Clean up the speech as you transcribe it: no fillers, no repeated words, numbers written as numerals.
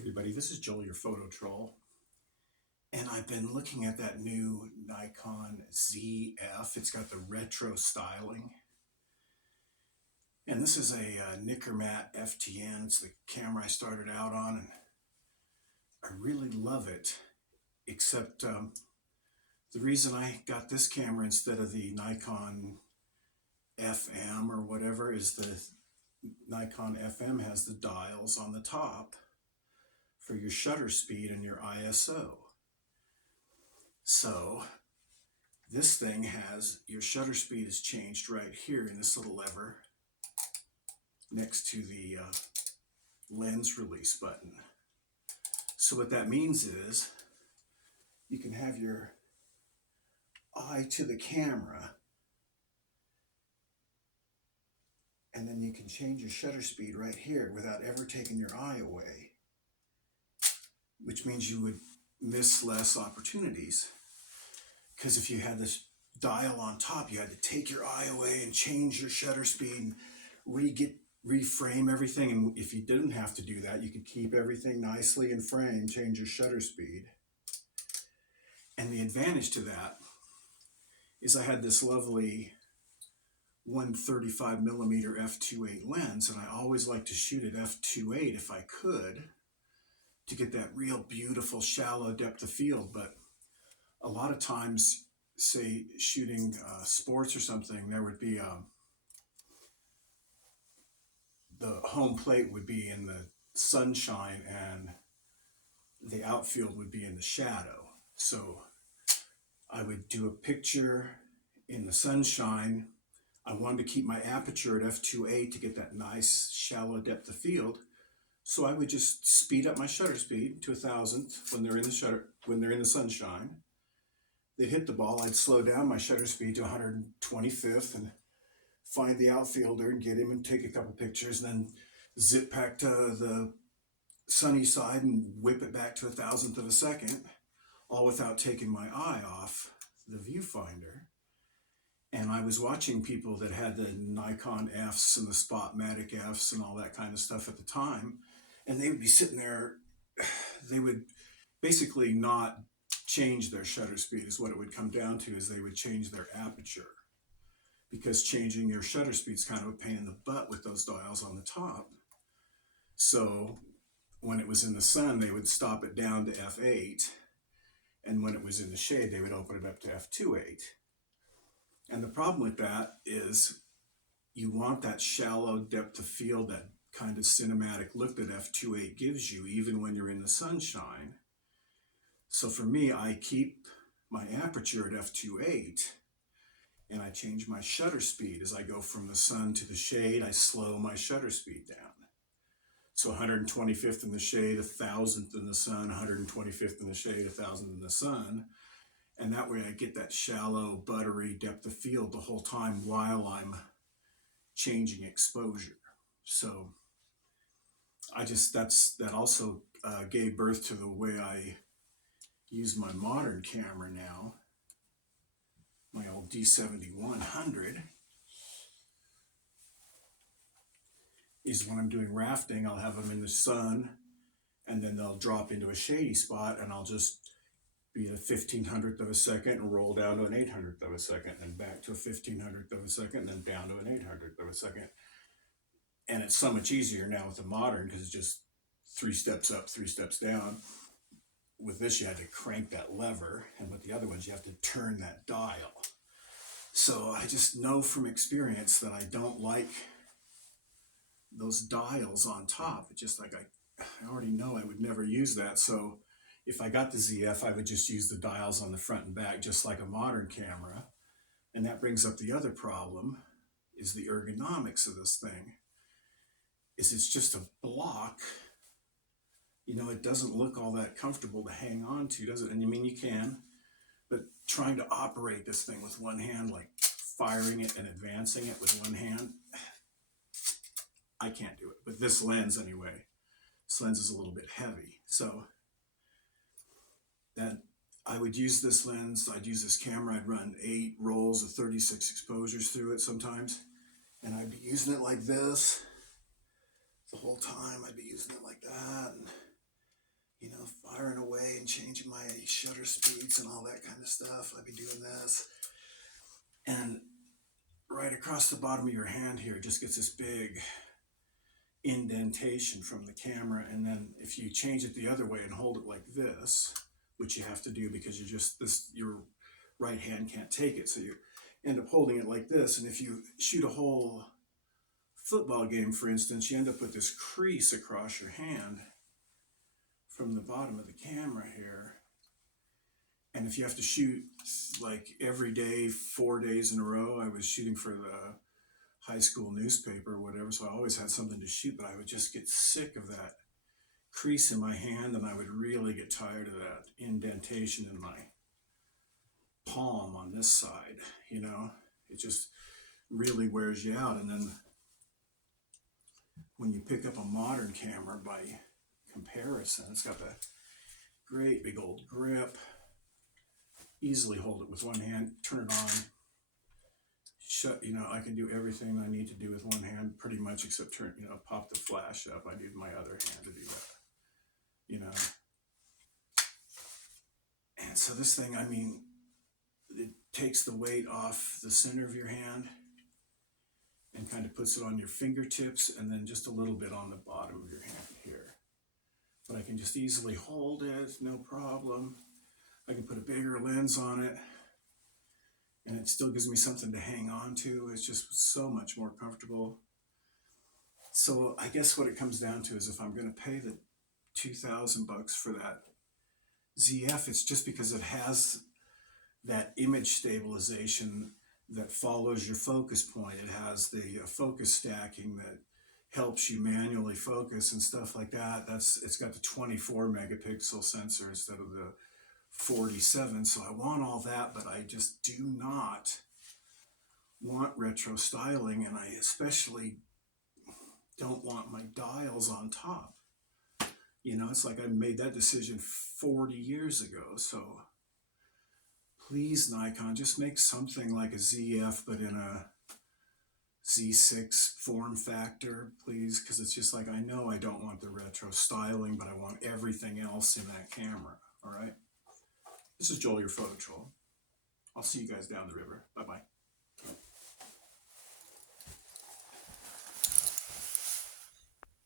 Everybody, this is Joel, your photo troll, and I've been looking at that new Nikon ZF. It's got the retro styling, and this is a Nikkormat Ftn. It's the camera I started out on, and I really love it, except the reason I got this camera instead of the Nikon FM or whatever is the Nikon FM has the dials on the top for your shutter speed and your ISO. So this thing has your shutter speed is changed right here in this little lever next to the lens release button. So what that means is you can have your eye to the camera, and then you can change your shutter speed right here without ever taking your eye away, which means you would miss less opportunities. Because if you had this dial on top, you had to take your eye away and change your shutter speed and reframe everything. And if you didn't have to do that, you could keep everything nicely in frame, change your shutter speed. And the advantage to that is I had this lovely 135 millimeter f2.8 lens, and I always like to shoot at f2.8 if I could, to get that real beautiful shallow depth of field. But a lot of times, say shooting sports or something, there would be the home plate would be in the sunshine and the outfield would be in the shadow. So I would do a picture in the sunshine. I wanted to keep my aperture at f2.8 to get that nice shallow depth of field. So I would just speed up my shutter speed to 1,000th when they're in the sunshine. They'd hit the ball, I'd slow down my shutter speed to 125th and find the outfielder and get him and take a couple pictures, and then zip back to the sunny side and whip it back to 1,000th of a second, all without taking my eye off the viewfinder. And I was watching people that had the Nikon Fs and the Spotmatic Fs and all that kind of stuff at the time, and they would be sitting there, they would basically not change their shutter speed is what it would come down to, is they would change their aperture, because changing your shutter speed is kind of a pain in the butt with those dials on the top. So when it was in the sun, they would stop it down to f8, and when it was in the shade, they would open it up to f2.8. And the problem with that is you want that shallow depth of field, that kind of cinematic look that f2.8 gives you, even when you're in the sunshine. So for me, I keep my aperture at f2.8, and I change my shutter speed as I go from the sun to the shade. I slow my shutter speed down. So 125th in the shade, 1,000th in the sun, 125th in the shade, 1,000th in the sun. And that way I get that shallow, buttery depth of field the whole time while I'm changing exposure. So that also gave birth to the way I use my modern camera now, my old D7100, is when I'm doing rafting, I'll have them in the sun, and then they'll drop into a shady spot, and I'll just be at a 1,500th of a second and roll down to an 800th of a second, and back to a 1,500th of a second, and then down to an 800th of a second. And it's so much easier now with the modern, because it's just 3 steps up, 3 steps down. With this, you had to crank that lever, and with the other ones, you have to turn that dial. So I just know from experience that I don't like those dials on top. It's just like I already know I would never use that. So if I got the ZF, I would just use the dials on the front and back, just like a modern camera. And that brings up the other problem, is the ergonomics of this thing. It's just a block. You know, it doesn't look all that comfortable to hang on to, does it? And I mean, you can, but trying to operate this thing with one hand, like firing it and advancing it with one hand, I can't do it. But this lens anyway, this lens is a little bit heavy. So that I would use this lens, I'd use this camera, I'd run 8 rolls of 36 exposures through it sometimes, and I'd be using it like this the whole time. I'd be using it like that, and you know, firing away and changing my shutter speeds and all that kind of stuff. I'd be doing this. And right across the bottom of your hand here, it just gets this big indentation from the camera. And then if you change it the other way and hold it like this, which you have to do because your right hand can't take it, so you end up holding it like this. And if you shoot a whole football game, for instance, you end up with this crease across your hand from the bottom of the camera here. And if you have to shoot like every day, 4 days in a row, I was shooting for the high school newspaper or whatever, so I always had something to shoot, but I would just get sick of that crease in my hand, and I would really get tired of that indentation in my palm on this side, you know. It just really wears you out. And then when you pick up a modern camera by comparison, it's got the great big old grip. Easily hold it with one hand, turn it on, shut, you know, I can do everything I need to do with one hand pretty much except turn, you know, pop the flash up. I need my other hand to do that, you know. And so this thing, I mean, it takes the weight off the center of your hand and kind of puts it on your fingertips and then just a little bit on the bottom of your hand here. But I can just easily hold it, no problem. I can put a bigger lens on it and it still gives me something to hang on to. It's just so much more comfortable. So I guess what it comes down to is if I'm going to pay the $2,000 for that ZF, it's just because it has that image stabilization that follows your focus point. It has the focus stacking that helps you manually focus and stuff like that. It's got the 24 megapixel sensor instead of the 47. So I want all that, but I just do not want retro styling, and I especially don't want my dials on top. You know, it's like I made that decision 40 years ago. So please, Nikon, just make something like a ZF, but in a Z6 form factor, please, because it's just like, I know I don't want the retro styling, but I want everything else in that camera, all right? This is Joel, your photo troll. I'll see you guys down the river. Bye-bye.